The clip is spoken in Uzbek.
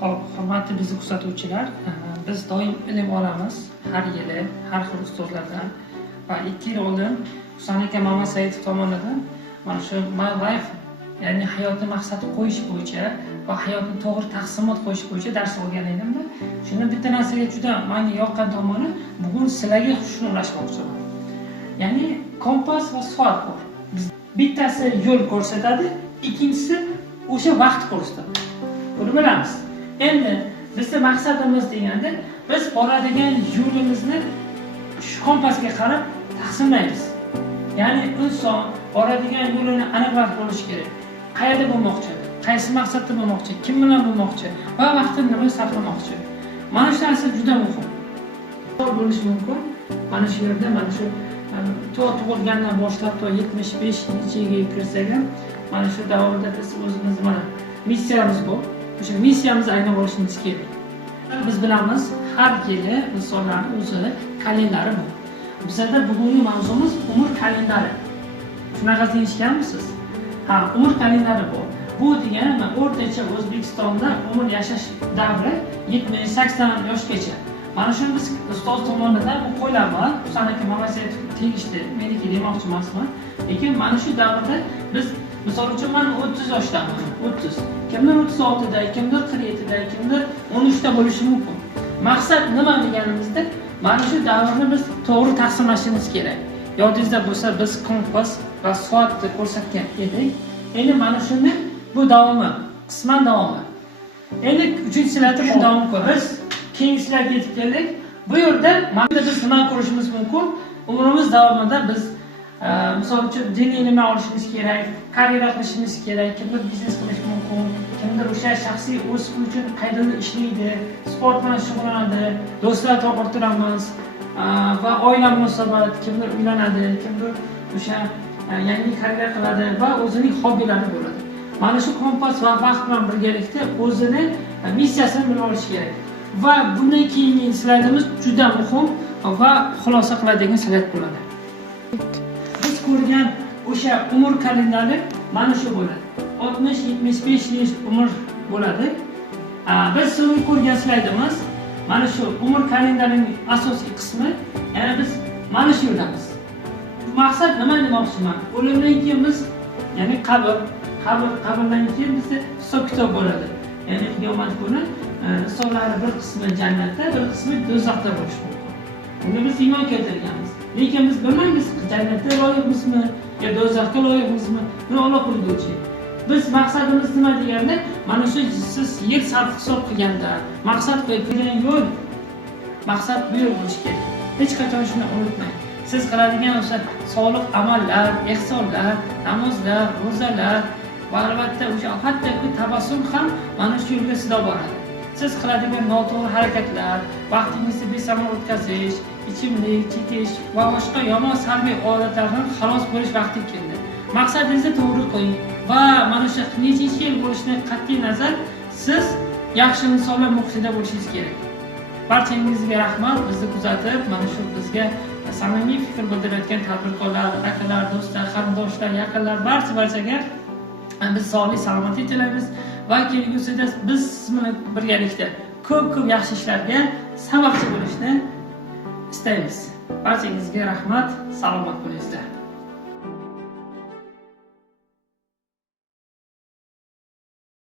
Hurmatli bizni kuzatuvchilar, biz doim ilm olamiz har yili, har xil ustozlardan va 2 yil oldin Husan aka Mamad Saidov tomonidan mana shu My Life, ya'ni hayotni maqsadi qo'yish bo'yicha va hayotni to'g'ri taqsimot qo'yish bo'yicha dars olgan edimda. Shunda bitta narsaga juda menga yoqqan tomoni, bugun sizlarga shuni ulashmoqchiman. Ya'ni kompas va soat bor. Bittasi yo'l ko'rsatadi, ikkinchisi o'sha vaqt ko'rsatadi. Buni bilamiz. Endi bizning maqsadimiz deganda biz boradigan yo'limizni shu kompasga qarab taqsimlaymiz. Ya'ni inson boradigan yo'lini aniqlab bo'lishi kerak. Qayerda bo'lmoqchi, qaysi maqsadda bo'lmoqchi, kim bilan bo'lmoqchi va vaqtini nima sarflamoqchi. Mana shu narsa juda muhim. Bo'lishi mumkin. Mana shu yerda mana shu tug'ilgandan boshlab to 75-yilga kirsak ham mana shu davrda biz o'zimiz mana missiyamiz bor. O'sha missiyamizni aynab olishimiz kerak. Biz bilamiz, har yili insonlarning o'zi kalendari bor. Bizda bugungi mavzumiz umr kalendari. Shunaqa eshitganmisiz? Ha, umr kalendari bor. Bu degani o'rtacha O'zbekistonda umr yashash davri 70-80 yoshgacha. Mana shuni biz ustoz tomonidan bu qo'llanma, Husan aka Mamad Saidov tegishli, meniki demoqchi emasman. Lekin mana shu davrda biz misol uchun men 30 yoshdaman, 30. Kimdir 36 da, kimdir 47 da, kimdir 13 da bo'lishi mumkin. Maqsad nima deganimizda, mana shu davrni biz to'g'ri taqsimlashimiz kerak. Yodingizda bo'lsa, biz kompas va soatni ko'rsatgan edik. Endi mana shuni bu davomi, qisman davomi. Endi 3-slarda bu davom ko'ramiz. Keyingi sizlarga yetib keldik. Bu yerda mana biz nima ko'rishimiz mumkin? Umrimiz davomida biz misol uchun diniy ilm olishimiz kerak, karyera qilishimiz kerak, kimdir biznes qilish mumkin, kimdir o'sha shaxsiy o'sish uchun qayerda ishlaydi, sport bilan shug'ullanadi, do'stlar toptiramiz va oila munosabat, kimdir uylanadi, kimdir o'sha yangi karyera qiladi va o'zining hobbilari bo'ladi. Mana shu kompas va vaqt bilan birgalikda o'zini missiyasini bilib olish kerak. Va bundan keyingi slaydimiz juda muhim va xulosa qiladigan slayd bo'ladi. Biz ko'rgan o'sha umr kalendari mana shu bo'ladi. 60-75 yil umr bo'ladi. Biz so'nggi ko'rgan slaydimiz mana shu umr kalendarining asosiy qismi. Ya'ni biz mana shu yerdamiz. Maqsad nima demoqchiman? O'limdan keyin biz, ya'ni qabrdan keyin bizda hisob-kitob bo'ladi. Ya'ni qiyomat kuni insonlar bir qismi jannatda, bir qismi do'zaxda bo'lishi mumkin. Buni biz iymon keltirganmiz. Lekin biz bilmaymiz, jannatga loyiqmizmi yo do'zaxga loyiqmizmi? Buni Alloh biluvchi. Biz maqsadimiz nima deganda, mana shu siz yer sarf hisob qilganda, maqsad qo'ygan yo'l, maqsad bu yo'l bo'lishi kerak. Hech qachon shuni unutmang. Siz qiladigan o'sha solih amallar, ehsonlar, namozlar, ro'zalar va albatta o'sha hattoki tabassum ham mana shu yo'lga sido boradi. Siz qiladigan noto'g'ri harakatlar, vaqtingizni besamar o'tkazish, ichimlik chekish va boshqa yomon salbiy odatlardan xalos bo'lish vaqti keldi. Maqsadingizni to'g'ri qo'ying va mana shu necha yil bo'lishini qat'iy nazar siz yaxshi insonlar muhitida bo'lishingiz kerak. Barchangizga rahmat, bizni kuzatib, mana shu bizga samimiy fikr bildirayotgan tadbirkorlar, akalar, do'stlar, qarindoshlar, yaqinlar barchaga biz sog'lik, salomatlik tilaymiz va kelgusida biz bilan birgalikda ko'p yaxshi ishlarga sababchi bo'lishni istaymiz. Barchangizga rahmat, salomat bo'linglar.